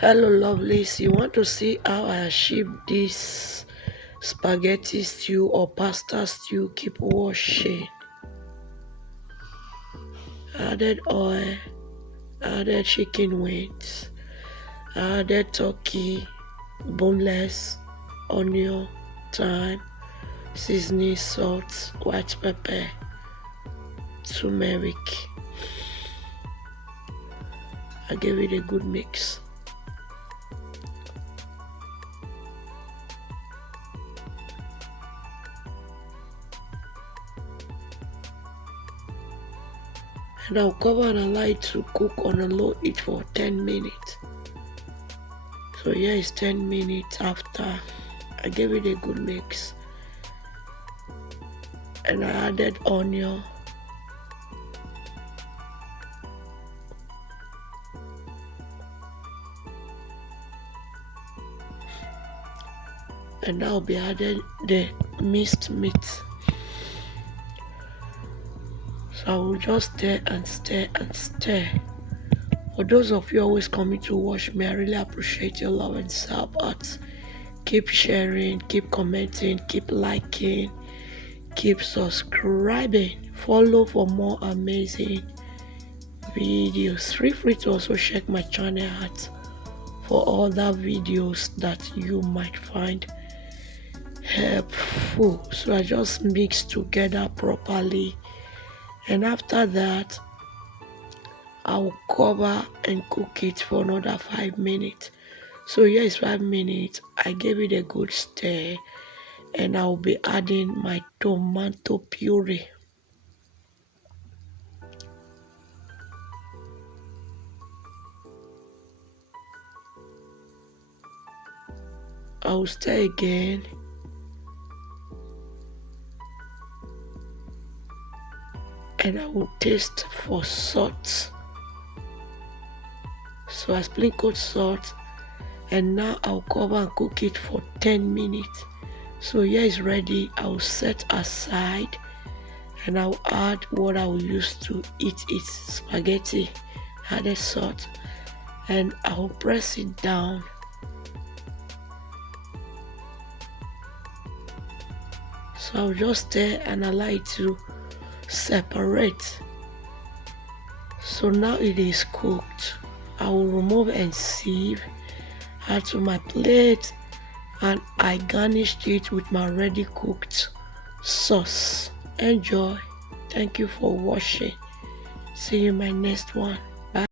Hello lovelies, you want to see how I achieve this spaghetti stew or pasta stew? Keep washing. Added oil, added chicken wings, added turkey, boneless, onion, thyme, seasoning, salt, white pepper, turmeric. I gave it a good mix. And I'll cover and allow it to cook on a low heat for 10 minutes. So here is 10 minutes after I gave it a good mix. And I added onion, and I'll be adding the minced meat. So I will just stir and stir and stir. For those of you always coming to watch me, I really appreciate your love and support. Keep sharing, keep commenting, keep liking, keep subscribing. Follow for more amazing videos. Feel free to also check my channel out for other videos that you might find helpful. So I just mix together properly, and after that I'll cover and cook it for another 5 minutes. So here is 5 minutes. I gave it a good stir, and I'll be adding my tomato puree. I'll stir again, and I will taste for salt. So I sprinkled salt, and now I'll cover and cook it for 10 minutes. So here is ready. I'll set aside, and I'll add what I will use to eat it, spaghetti, added salt, and I'll press it down. So I'll just stir and allow it to separate. So now it is cooked. I will remove and sieve, add to my plate, and I garnished it with my ready cooked sauce. Enjoy. Thank you for watching. See you in my next one.